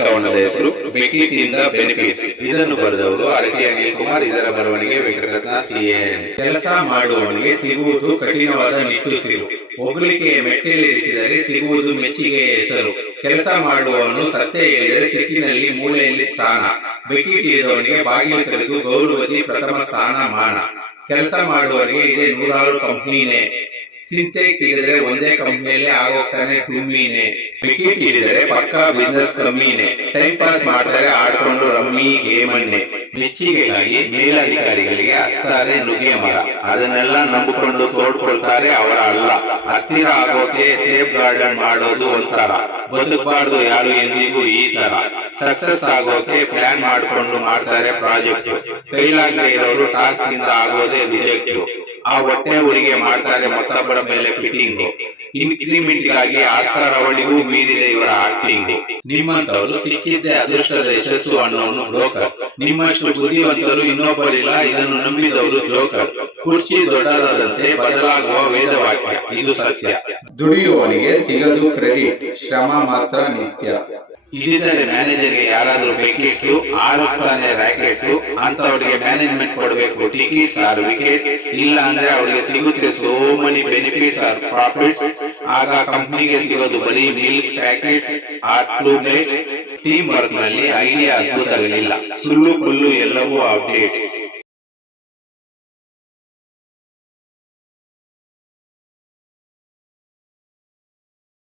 ಕವನದ ಹೆಸರು ಬೆಕಿಟ್ ಇಂದ ಬೆನಿಫಿಟ್ಸ್. ಇದನ್ನು ಬರೆದವರು ಅರಟಿ ಅನಿಲ್ ಕುಮಾರ್. ಇದರ ಬರವಣಿಗೆ ವೆಂಕಟರತ್ನ CN. ಕೆಲಸ ಮಾಡುವವನಿಗೆ ಸಿಗುವುದು ಕಠಿಣವಾದ ನಿಟ್ಟುಸಿರು, ಹೊಗಳಿಕೆಯ ಮೆಟ್ಟಿಲೇರಿಸಿದರೆ ಸಿಗುವುದು ಮೆಚ್ಚುಗೆಯ ಹೆಸರು. ಕೆಲಸ ಮಾಡುವವನು ಸತ್ಯ ಹೇಳಿದರೆ ಸಿಟ್ಟಿನಲ್ಲಿ ಮೂಲೆಯಲ್ಲಿ ಸ್ಥಾನ, ಬೆಕಿಟ್ ಹಿಡಿದವನಿಗೆ ಬಾಗಿಲು ತೆರೆದು ಗೌರವದಿ ಪ್ರಥಮ ಸ್ಥಾನ ಮಾನ. ಕೆಲಸ ಮಾಡುವವರಿಗೆ ಇದೆ ನೂರಾರು ಕಂಪ್ನಿನೇ, ಸಿನ್ಸೆಕ್ ಹಿಡಿದರೆ ಒಂದೇ ಕಂಪ್ನಿಯಲ್ಲಿ ಆಗೋಗ್ತಾನೆ ಡುಮ್ಮಿನೇ. ವಿಕೆಟ್ ಹಿಡಿದರೆ ಪಕ್ಕಾ ಬಿಸ್ನೆಸ್ ಕಮ್ಮಿನೇ, ಟೈಮ್ ಪಾಸ್ ಮಾಡ್ತಾರೆ ಆಡ್ಕೊಂಡು ರಮ್ಮಿ ಗೇಮನ್ನೇ. ಮೆಚ್ಚುಗೆಗಾಗಿ ಮೇಲಧಿಕಾರಿಗಳಿಗೆ ಹಸ್ತಾರೆ ನುಗ್ಗೆ ಮರ, ಅದನ್ನೆಲ್ಲ ನಂಬಿಕೊಂಡು ತೋಡ್ಕೊಳ್ತಾರೆ ಅವರ ಅಲ್ಲ. ಹತ್ತಿರ ಆಗೋಕೆ ಸೇಫ್ ಗಾರ್ಡನ್ ಮಾಡೋದು ಒಂಥರ, ಬದುಕಬಾರ್ದು ಯಾರು ಎಂದಿಗೂ ಈ ತರ. ಸಕ್ಸಸ್ ಆಗೋಕೆ ಪ್ಲಾನ್ ಮಾಡ್ಕೊಂಡು ಮಾಡ್ತಾರೆ ಪ್ರಾಜೆಕ್ಟ್, ಫೇಲ್ ಆಗದೆ ಇರೋರು ಟಾಸ್ಕ್ ಇಂದ ಆಗೋದೇ ರಿಜೆಕ್ಟ್. ಆ ಹೊಟ್ಟೆ ಊರಿಗೆ ಮಾಡ್ತಾರೆ ಮತ್ತೊಬ್ಬರ ಮೇಲೆ ಫಿಟ್ಟಿಂಗು, ಇನ್ಕ್ರಿಮೆಂಟ್ ಗಾಗಿ ಆಸ್ಕಾರ್ ಅವಳಿಗೂ ಮೀರಿದೆ ಇವರ ಆಕ್ಟಿಂಗ್. ನಿಮ್ಮಂತವರು ಸಿಕ್ಕಿದ್ದೆ ಅದೃಷ್ಟದ ಯಶಸ್ಸು ಅನ್ನೋನು ಬ್ರೋಕರ್, ನಿಮ್ಮಷ್ಟು ಬುದ್ಧಿವಂತರು ಇನ್ನೊಬ್ಬರಿಲ್ಲ ಇದನ್ನು ನಂಬಿದವರು ಜೋಕರ್. ಕುರ್ಚಿ ದೊಡ್ಡದಾದಂತೆ ಬದಲಾಗುವ ವೇದವಾಕ್ಯ, ಇದು ಸತ್ಯ. ದುಡಿಯುವವನಿಗೆ ಸಿಗದು ಕ್ರೆಡಿಟ್, ಶ್ರಮ ಮಾತ್ರ ನಿತ್ಯ. ಇಲ್ಲಿದ್ದರೆ ಮ್ಯಾನೇಜರ್ಗೆ ಯಾರಾದ್ರೂ ಬೆಕಿಟ್ಸ್, ಆರ್ಸಾನೆ ರ್ಯಾಕೆಟ್ಸ್, ಅಂತವರಿಗೆ ಮ್ಯಾನೇಜ್ಮೆಂಟ್ ಕೊಡಬೇಕು ಟಿಕೆಟ್ಸ್ ಆರ್ ವಿಕೆಟ್ಸ್. ಇಲ್ಲ ಅಂದ್ರೆ ಅವರಿಗೆ ಸಿಗುತ್ತೆ so money benefits or profits. ಆಗ ಕಂಪ್ನಿಗೆ ಸಿಗೋದು ಬರೀ milk packets or tablets. Team work ನಲ್ಲಿ ಐಡಿಯಾ ಅದ್ಭುತಗಳಿಲ್ಲ, ಸುಳ್ಳು ಎಲ್ಲವೂ ಅಪ್ಡೇಟ್ಸ್.